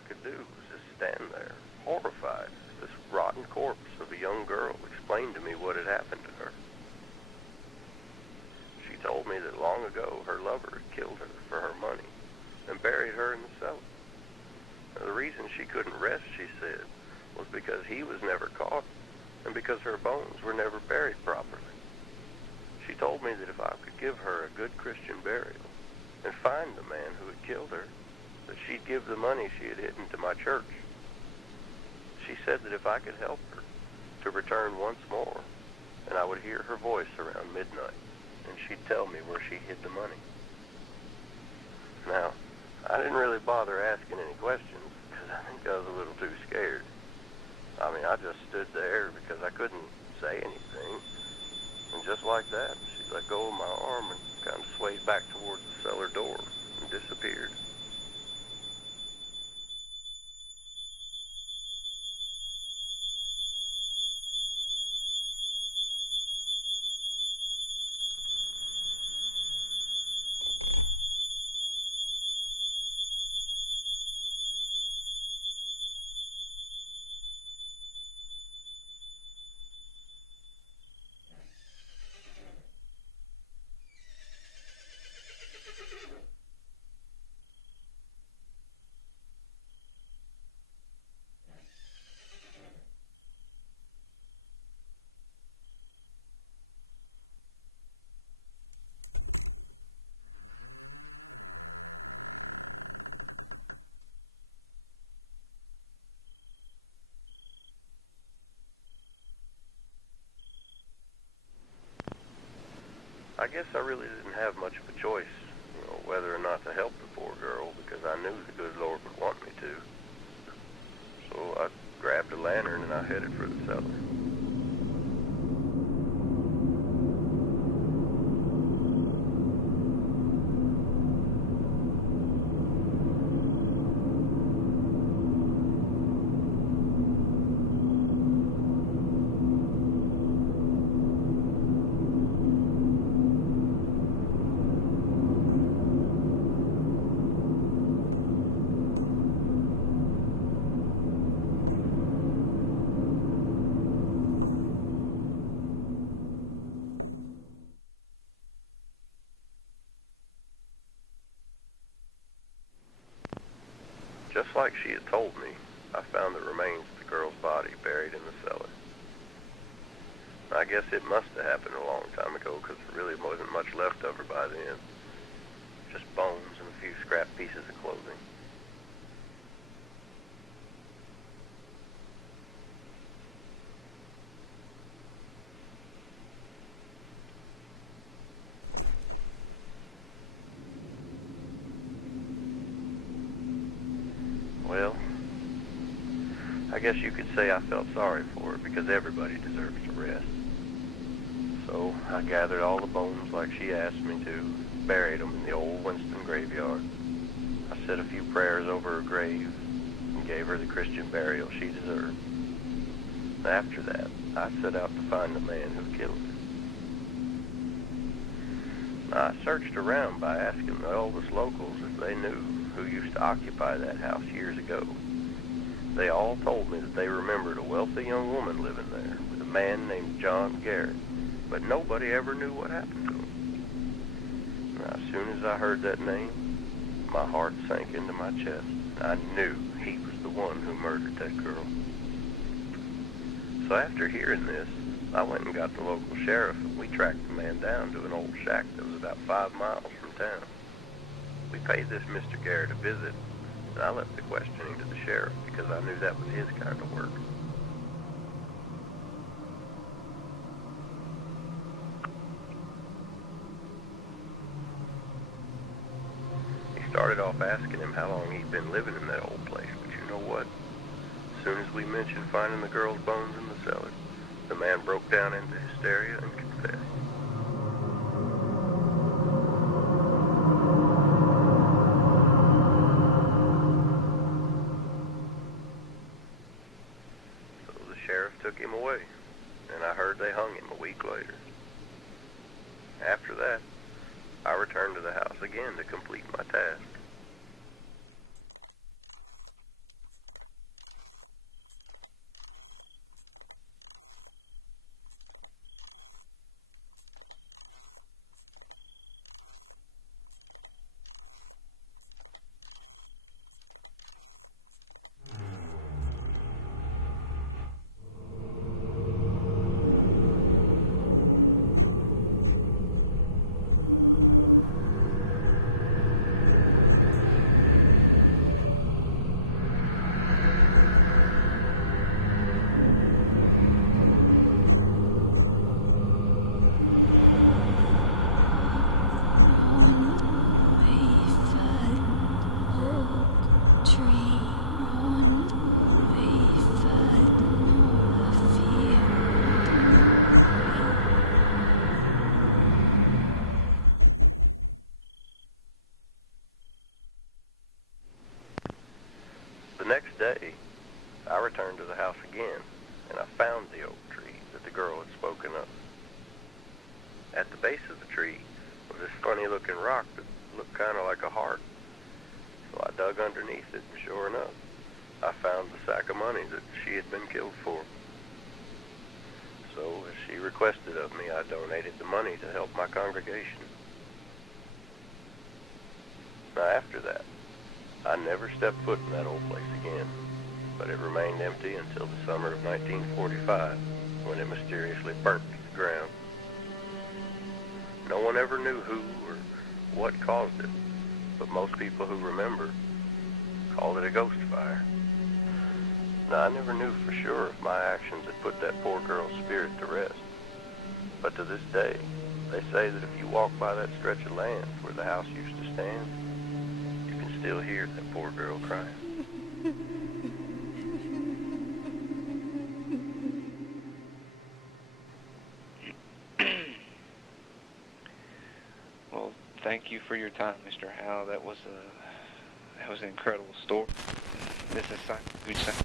I could do was just stand there, horrified, as this rotten corpse of a young girl explained to me what had happened to her. She told me that long ago her lover had killed her for her money and buried her in the cellar. Now, the reason she couldn't rest, she said, was because he was never caught and because her bones were never buried properly. She told me that if I could give her a good Christian burial and find the man who had killed her, that she'd give the money she had hidden to my church. She said that if I could help her to return once more, and I would hear her voice around midnight, and she'd tell me where she hid the money. Now, I didn't really bother asking any questions because I think I was a little too scared. I mean, I just stood there because I couldn't say anything. And just like that, she let go of my arm and kind of swayed back towards the cellar door and disappeared. I guess I really didn't have much of a choice, whether or not to help the poor girl, because I knew the good Lord would want me to. So I grabbed a lantern and I headed for the cellar. Just like she had told me, I found the remains of the girl's body buried in the cellar. I guess it must have happened a long time ago because there really wasn't much left of her by then. Just bones and a few scrap pieces of clothing. Well, I guess you could say I felt sorry for her because everybody deserves to rest. So I gathered all the bones like she asked me to, buried them in the old Winston graveyard. I said a few prayers over her grave and gave her the Christian burial she deserved. After that, I set out to find the man who killed her. I searched around by asking the oldest locals if they knew who used to occupy that house years ago. They all told me that they remembered a wealthy young woman living there with a man named John Garrett, but nobody ever knew what happened to him. Now, as soon as I heard that name, my heart sank into my chest. I knew he was the one who murdered that girl. So after hearing this, I went and got the local sheriff, and we tracked the man down to an old shack that was about 5 miles from town. We paid this Mr. Garrett a visit, and I left the questioning to the sheriff because I knew that was his kind of work. He started off asking him how long he'd been living in that old place, but you know what? As soon as we mentioned finding the girl's bones in the cellar, the man broke down into hysteria and confessed. So the sheriff took him away, and I heard they hung him a week later. After that, I returned to the house again to complete my task. next day, I returned to the house again, and I found the oak tree that the girl had spoken of. At the base of the tree was this funny-looking rock that looked kind of like a heart. So I dug underneath it, and sure enough, I found the sack of money that she had been killed for. So, as she requested of me, I donated the money to help my congregation. Now, after that, I never stepped foot in that old place again, but it remained empty until the summer of 1945, when it mysteriously burnt to the ground. No one ever knew who or what caused it, but most people who remember called it a ghost fire. Now, I never knew for sure if my actions had put that poor girl's spirit to rest, but to this day, they say that if you walk by that stretch of land where the house used to stand, you can still hear that poor girl crying. Well, thank you for your time, Mr. Howe. That was an incredible story. This is Simon.